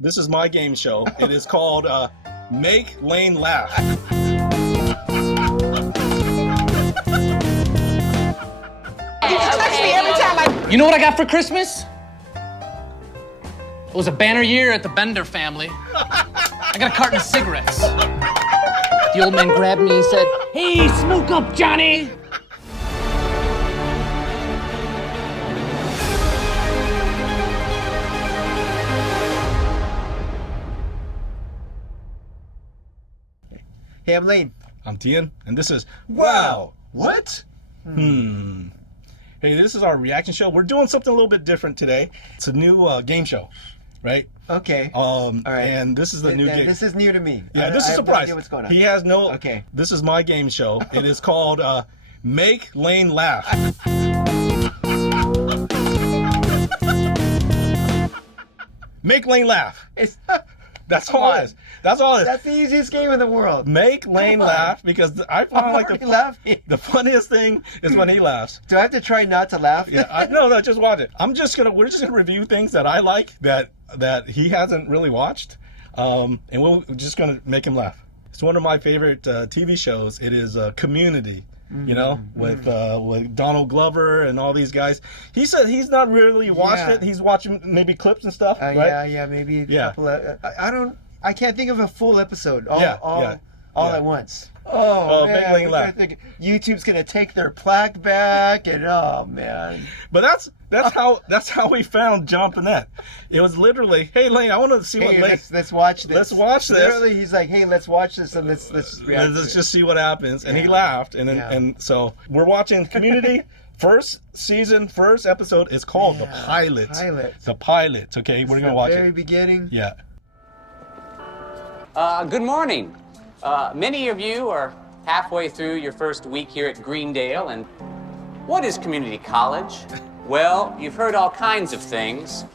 This is my game show. It is called Make Layne Laugh. You know what I got for Christmas? It was a banner year at the Bender family. I got a carton of cigarettes. The old man grabbed me and said, "Hey, smoke up, Johnny!" Hey, I'm Layne. I'm Thien, and this is Wow! What? Hey, this is our reaction show. We're doing something a little bit different today. It's a new game show, right? Okay. All right. And this is the new game. This is new to me. Yeah, this is a I have no surprise. idea what's going on. He has no. Okay. This is my game show. It is called Make Layne Laugh. Make Layne laugh. That's all it is. That's all it is. That's the easiest game in the world. Make Layne laugh, because I found like the funniest thing is when he laughs. Do I have to try not to laugh? Yeah, no, just watch it. We're just gonna review things that I like that he hasn't really watched, and we're just gonna make him laugh. It's one of my favorite TV shows. It is Community. You know, with Donald Glover and all these guys. He said he's not really watched it. He's watching maybe clips and stuff, right? Yeah, maybe a couple of, I can't think of a full episode all at once. Oh, man. Make Layne laugh. YouTube's gonna take their plaque back, and oh man. But that's how we found John Panette. It was literally, hey Layne, I want to see what Layne. Let's watch this. Let's watch this. Literally, he's like, hey, let's watch this and let's react. Let's just see what happens. And he laughed, and then and so we're watching Community. First season, first episode is called The Pilot. The Pilot. Okay, we're gonna watch it. Very beginning. Yeah. Good morning. Many of you are halfway through your first week here at Greendale, and what is community college? Well, you've heard all kinds of things.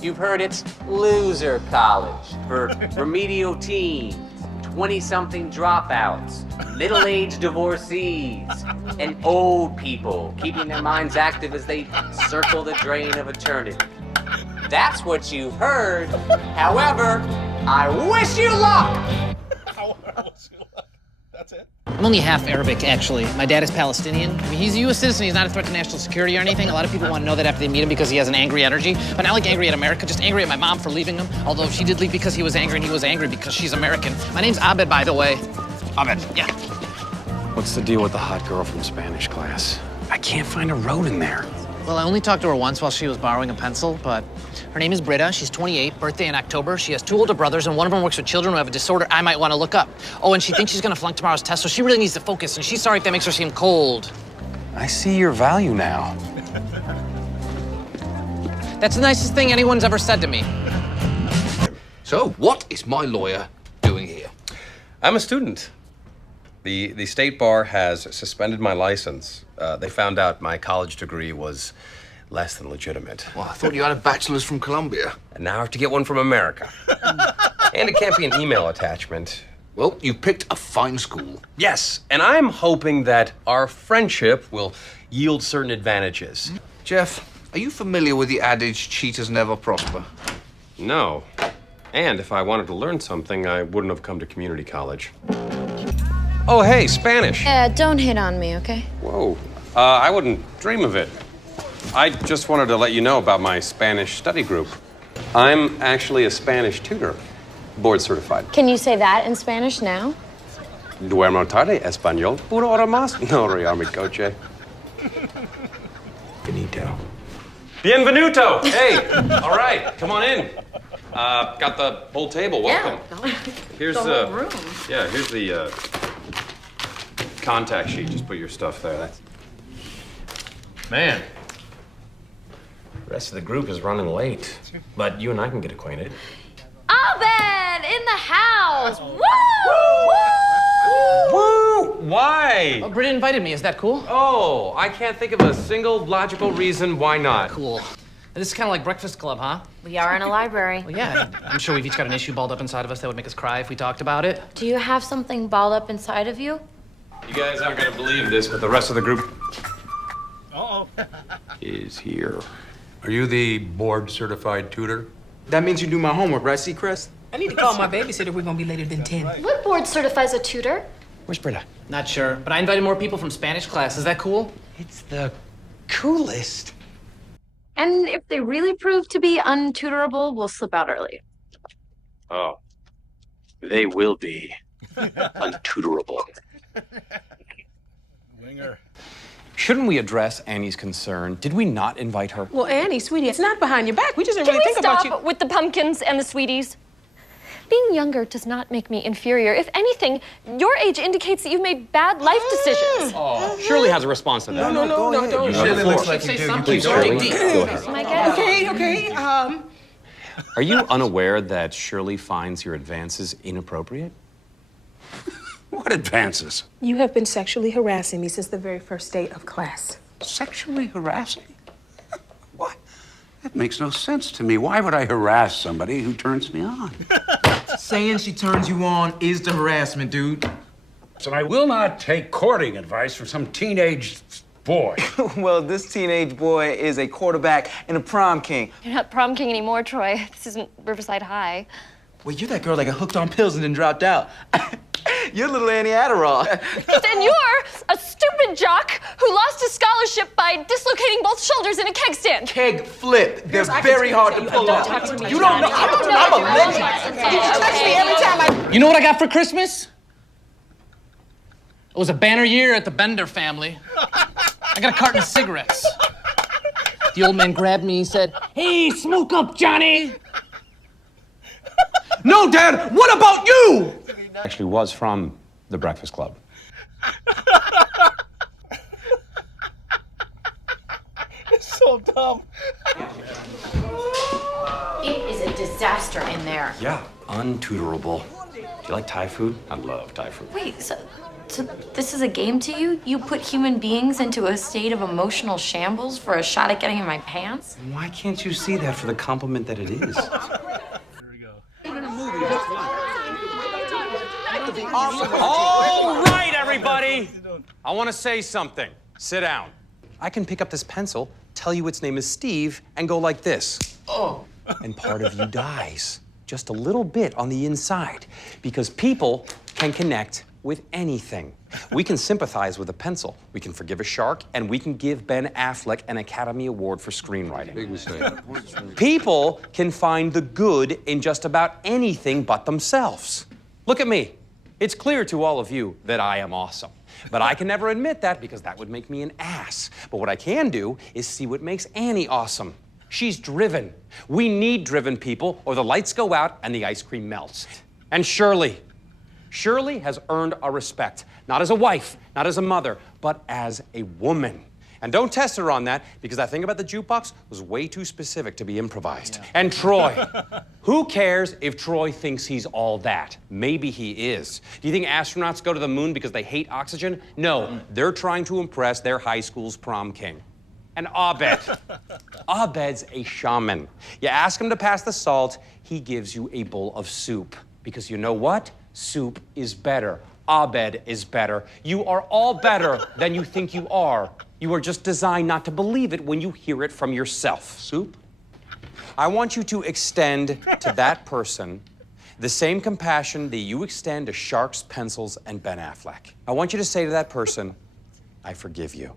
You've heard it's loser college for remedial teens, 20-something dropouts, middle-aged divorcees, and old people keeping their minds active as they circle the drain of eternity. That's what you've heard. However, I wish you luck! That's it. I'm only half Arabic, actually. My dad is Palestinian. I mean, he's a U.S. citizen. He's not a threat to national security or anything. A lot of people want to know that after they meet him because he has an angry energy. But not like angry at America, just angry at my mom for leaving him. Although she did leave because he was angry, and he was angry because she's American. My name's Abed, by the way. Abed. Yeah. What's the deal with the hot girl from Spanish class? I can't find a road in there. Well, I only talked to her once while she was borrowing a pencil, but her name is Britta. She's 28, birthday in October. She has 2 older brothers, and one of them works with children who have a disorder I might want to look up. Oh, and she thinks she's gonna flunk tomorrow's test, so she really needs to focus, and she's sorry if that makes her seem cold. I see your value now. That's the nicest thing anyone's ever said to me. So, what is my lawyer doing here? I'm a student. The state bar has suspended my license. They found out my college degree was less than legitimate. Well, I thought you had a bachelor's from Columbia. And now I have to get one from America. And it can't be an email attachment. Well, you picked a fine school. Yes, and I'm hoping that our friendship will yield certain advantages. Jeff, are you familiar with the adage, cheaters never prosper? No. And if I wanted to learn something, I wouldn't have come to community college. Oh, hey, Spanish. Don't hit on me, okay? Whoa. I wouldn't dream of it. I just wanted to let you know about my Spanish study group. I'm actually a Spanish tutor, board certified. Can you say that in Spanish now? Duermo tarde, español, puro hora más. No real mi coche. Benito. Bienvenuto. Hey, all right, come on in. Got the whole table. Welcome. Yeah. Here's the whole room. Yeah, here's the contact sheet. Just put your stuff there. Man. The rest of the group is running late, but you and I can get acquainted. Abed in the house. Woo! Woo! Why? Oh, Britta invited me. Is that cool? Oh, I can't think of a single logical reason why not. Cool. This is kind of like Breakfast Club, huh? We are in a library. Well, yeah. I'm sure we've each got an issue balled up inside of us that would make us cry if we talked about it. Do you have something balled up inside of you? You guys aren't gonna believe this, but the rest of the group Uh-oh. is here. Are you the board certified tutor? That means you do my homework, right, Seacrest? I need to call my babysitter if we're gonna be later than 10. What board certifies a tutor? Where's Britta? Not sure, but I invited more people from Spanish class. Is that cool? It's the coolest. And if they really prove to be untutorable, we'll slip out early. Oh, they will be untutorable. Winger. Shouldn't we address Annie's concern? Did we not invite her? Well, Annie, sweetie, it's not behind your back. We just didn't really think about you. Stop with the pumpkins and the sweeties? Being younger does not make me inferior. If anything, your age indicates that you've made bad life decisions. Oh, Shirley has a response to that. No, don't. Shirley looks like you do. Please, Shirley. Go ahead. My guess. Okay. Are you unaware that Shirley finds your advances inappropriate? What advances? You have been sexually harassing me since the very first day of class. Sexually harassing? What? That makes no sense to me. Why would I harass somebody who turns me on? Saying she turns you on is the harassment, dude. So I will not take courting advice from some teenage boy. Well, this teenage boy is a quarterback and a prom king. You're not prom king anymore, Troy. This isn't Riverside High. Well, you're that girl that got hooked on pills and then dropped out. You're little Annie Adderall. And you're a stupid jock who lost his scholarship by dislocating both shoulders in a keg stand. Keg flip. They're very hard to pull off. You don't know. I'm a legend. You touch me every time You know what I got for Christmas? It was a banner year at the Bender family. I got a carton of cigarettes. The old man grabbed me and said, "Hey, smoke up, Johnny." No, Dad, what about you? Actually was from the Breakfast Club. It's so dumb. It is a disaster in there. Yeah, untutorable. Do you like Thai food? I love Thai food. Wait, so this is a game to you? You put human beings into a state of emotional shambles for a shot at getting in my pants? Why can't you see that for the compliment that it is? All right, everybody. I want to say something. Sit down. I can pick up this pencil, tell you its name is Steve, and go like this. Oh. And part of you dies. Just a little bit on the inside. Because people can connect with anything. We can sympathize with a pencil. We can forgive a shark, and we can give Ben Affleck an Academy Award for screenwriting. Big mistake. People can find the good in just about anything but themselves. Look at me. It's clear to all of you that I am awesome. But I can never admit that because that would make me an ass. But what I can do is see what makes Annie awesome. She's driven. We need driven people, or the lights go out and the ice cream melts. And Shirley has earned our respect, not as a wife, not as a mother, but as a woman. And don't test her on that, because that thing about the jukebox was way too specific to be improvised. Yeah. And Troy, who cares if Troy thinks he's all that? Maybe he is. Do you think astronauts go to the moon because they hate oxygen? No, they're trying to impress their high school's prom king. And Abed. Abed's a shaman. You ask him to pass the salt, he gives you a bowl of soup. Because you know what? Soup is better. Abed is better. You are all better than you think you are. You are just designed not to believe it when you hear it from yourself. Soup? I want you to extend to that person the same compassion that you extend to sharks, pencils, and Ben Affleck. I want you to say to that person, I forgive you.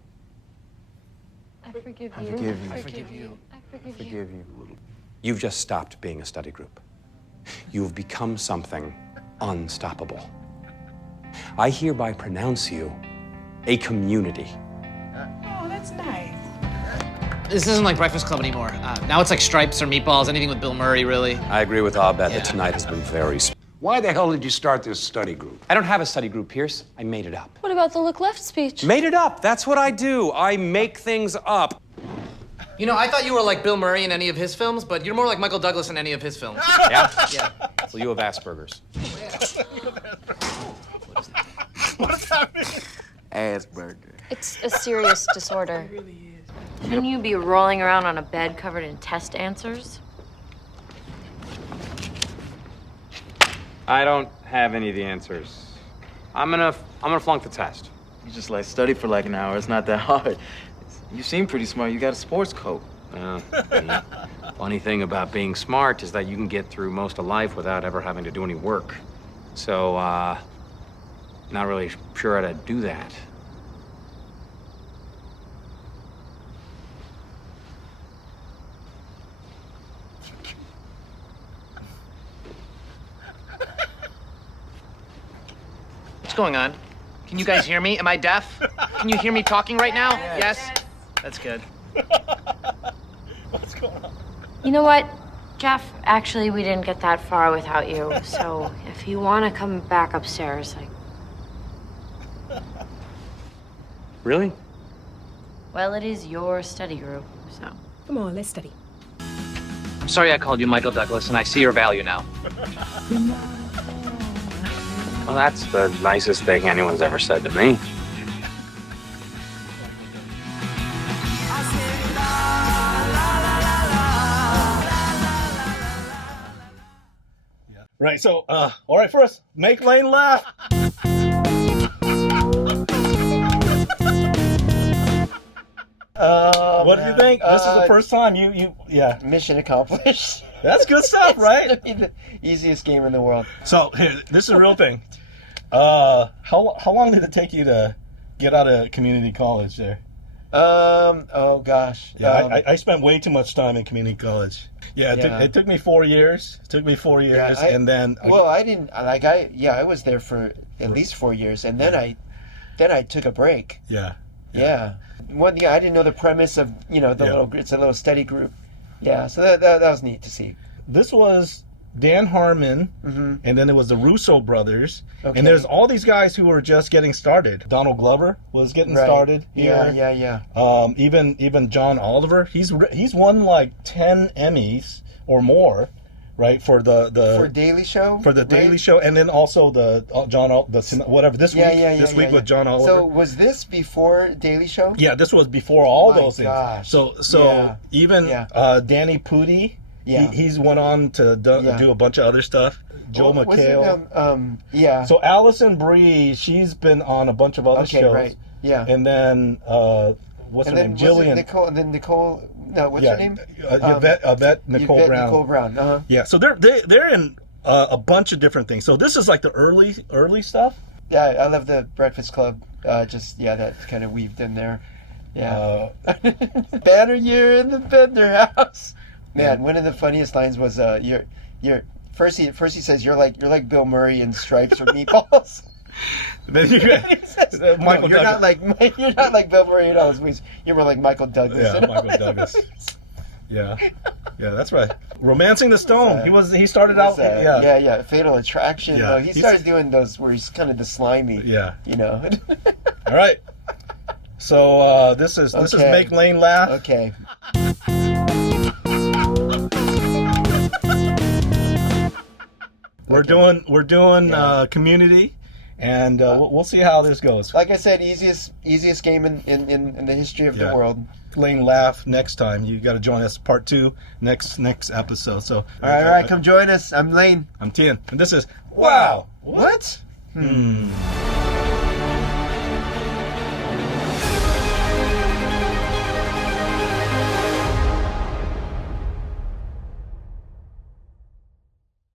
I forgive you. I forgive you. I forgive you. I forgive you. You've just stopped being a study group. You've become something unstoppable. I hereby pronounce you a community. Oh, that's nice. This isn't like Breakfast Club anymore. Now it's like stripes or meatballs, anything with Bill Murray, really. I agree with Abed that tonight has been very Why the hell did you start this study group? I don't have a study group, Pierce. I made it up. What about the Look Left speech? Made it up. That's what I do. I make things up. You know, I thought you were like Bill Murray in any of his films, but you're more like Michael Douglas in any of his films. Yeah? Yeah. Well, you have Asperger's. What does that mean? Asperger. It's a serious disorder. It really is. Shouldn't you be rolling around on a bed covered in test answers? I don't have any of the answers. I'm gonna flunk the test. You just like study for like an hour. It's not that hard. You seem pretty smart. You got a sports coat. Funny thing about being smart is that you can get through most of life without ever having to do any work. So, not really sure how to do that. What's going on? Can you guys hear me? Am I deaf? Can you hear me talking right now? Yes? That's good. What's going on? You know what, Jeff? Actually, we didn't get that far without you. So if you want to come back upstairs, Really? well, it is your study group, so. Come on, let's study. Sorry I called you Michael Douglas, and I see your value now. Well, that's the nicest thing anyone's ever said to me. Right, so, all right, first, make Layne laugh. What do you think? This is the first time yeah. Mission accomplished. That's good stuff, right? It's gonna be the easiest game in the world. So, here, this is a real thing. How long did it take you to get out of community college there? Oh gosh. Yeah, I spent way too much time in community college. Yeah, it took me 4 years. And then I was there for at least 4 years, and then I took a break. Yeah. One thing, I didn't know the premise of it's a little study group. Yeah, so that was neat to see. This was Dan Harmon, and then it was the Russo brothers, Okay. and there's all these guys who were just getting started. Donald Glover was getting started here. Yeah. Even John Oliver, he's won like 10 Emmys or more, right, for for Daily Show. For the Daily Show, and then also the this week with John Oliver. So was this before Daily Show? Yeah, this was before all those things. Gosh. So even Danny Pudi. Yeah. He's went on to do a bunch of other stuff. Joel McHale. So Alison Brie, she's been on a bunch of other shows. Right. Yeah. And then what's her name? Gillian. Nicole. No, what's her name? Yvette Nicole Brown. Nicole Brown. Yeah. So they're in a bunch of different things. So this is like the early stuff. Yeah, I love the Breakfast Club. That's kind of weaved in there. Yeah. Banner year in the Bender house. Man, one of the funniest lines was you're first he says you're like Bill Murray in Stripes or Meatballs. Then Michael Douglas. You're not like Bill Murray in all his movies. You're more like Michael Douglas. Yeah, Michael Douglas. Yeah, that's right. Romancing the Stone. He started out. Fatal Attraction. Yeah. He started doing those where he's kind of the slimy. Yeah. All right. So this is Make Layne Laugh. Okay. We're doing Community, and we'll see how this goes. Like I said, easiest game in the history of the world. Layne Laugh next time. You got to join us, part 2, next episode. So all right, come join us. I'm Layne. I'm Thien, and this is Wow. What?